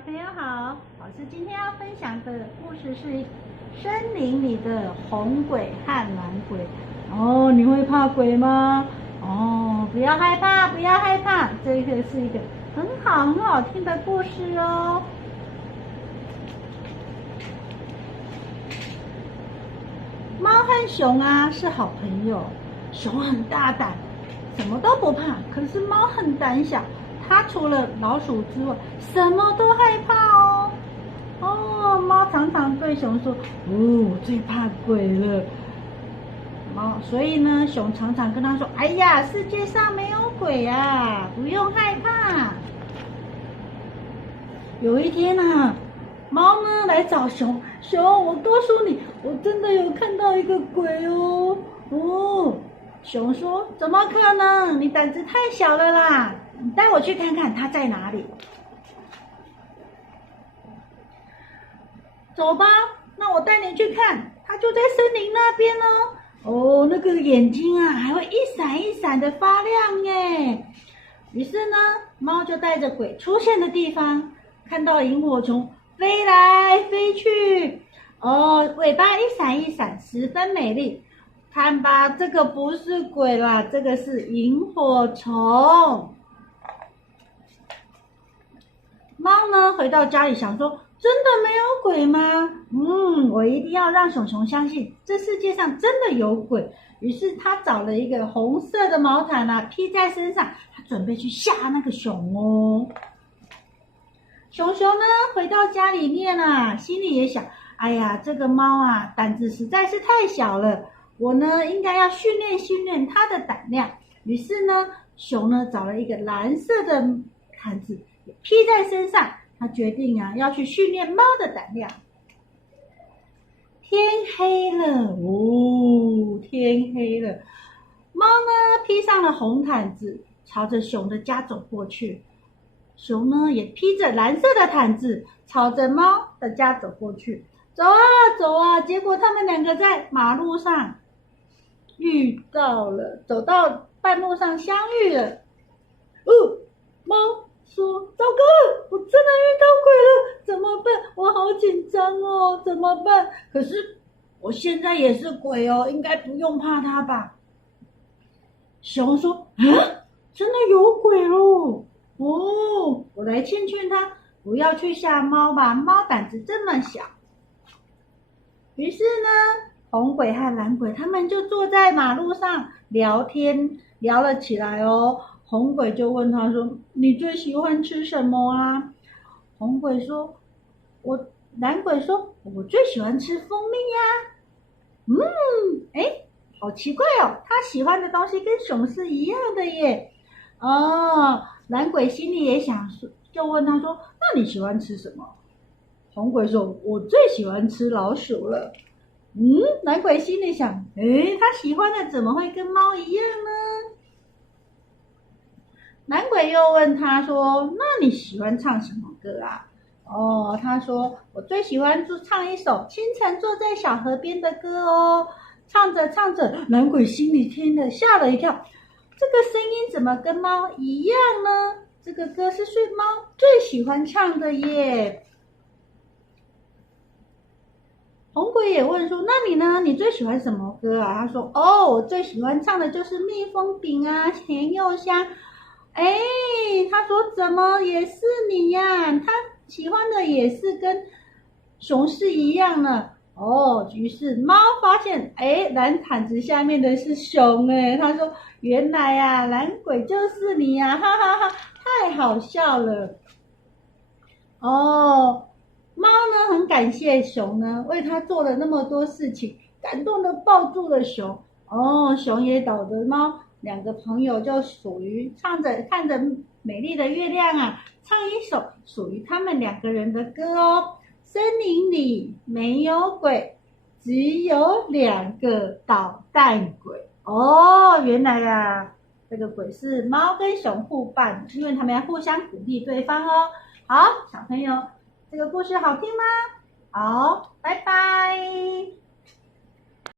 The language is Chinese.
小朋友好，老师今天要分享的故事是森林里的红鬼和蓝鬼。哦，你会怕鬼吗？哦，不要害怕，不要害怕，这个是一个很好听的故事哦。猫和熊啊是好朋友，熊很大胆，什么都不怕，可是猫很胆小。它除了老鼠之外，什么都害怕哦。哦，猫常常对熊说：“哦，我最怕鬼了。”所以呢，熊常常跟他说：“哎呀，世界上没有鬼啊，不用害怕。”有一天啊，猫呢来找熊，熊，我告诉你，我真的有看到一个鬼哦。哦，熊说：“怎么可能？你胆子太小了啦！你带我去看看他在哪里。”走吧，那我带你去看，他就在森林那边哦。哦，那个眼睛啊，还会一闪一闪的发亮耶。于是呢，猫就带着鬼出现的地方，看到萤火虫飞来飞去，哦，尾巴一闪一闪，十分美丽。看吧，这个不是鬼啦，这个是萤火虫。猫呢，回到家里想说，真的没有鬼吗？我一定要让熊熊相信这世界上真的有鬼。于是他找了一个红色的毛毯啊，披在身上，他准备去吓那个熊哦。熊熊呢，回到家里面啊，心里也想，哎呀，这个猫啊，胆子实在是太小了，我呢应该要训练它的胆量。于是呢，熊呢找了一个蓝色的毯子披在身上，他决定啊要去训练猫的胆量。天黑了哦，天黑了，猫呢披上了红毯子，朝着熊的家走过去。熊呢也披着蓝色的毯子，朝着猫的家走过去。走啊走啊，结果他们两个在马路上遇到了，走到半路上相遇了。猫说：“糟糕，我真的遇到鬼了，怎么办？我好紧张哦，怎么办？可是我现在也是鬼哦，应该不用怕它吧？”熊说：“啊，真的有鬼哦！哦，我来劝劝他，不要去吓猫吧，猫胆子这么小。”于是呢，红鬼和蓝鬼他们就坐在马路上聊天，聊了起来哦。红鬼就问他说：“你最喜欢吃什么啊？”红鬼说：“蓝鬼说：“我最喜欢吃蜂蜜呀。”好奇怪哦，他喜欢的东西跟熊是一样的耶。哦，蓝鬼心里也想说，就问他说：“那你喜欢吃什么？”红鬼说：“我最喜欢吃老鼠了。”蓝鬼心里想：“他喜欢的怎么会跟猫一样呢？”蓝鬼又问他说：“那你喜欢唱什么歌啊？”哦，他说：“我最喜欢唱一首清晨坐在小河边的歌哦。”唱着唱着，蓝鬼心里听了吓了一跳，这个声音怎么跟猫一样呢？这个歌是猫最喜欢唱的耶。红鬼也问说：“那你呢？你最喜欢什么歌啊？”他说：“我最喜欢唱的就是蜜蜂饼啊，甜又香。”他说：“怎么也是你呀？他喜欢的也是跟熊是一样的。”于是猫发现，蓝毯子下面的是熊他说：“原来呀，蓝鬼就是你呀，哈哈哈，太好笑了。”猫呢很感谢熊呢，为它做了那么多事情，感动的抱住了熊。熊也倒着猫，两个朋友就属于唱着看着美丽的月亮啊，唱一首属于他们两个人的歌哦。森林里没有鬼，只有两个捣蛋鬼。原来啊，这个鬼是猫跟熊互扮，因为他们要互相鼓励对方哦。好，小朋友，这个故事好听吗？好，拜拜。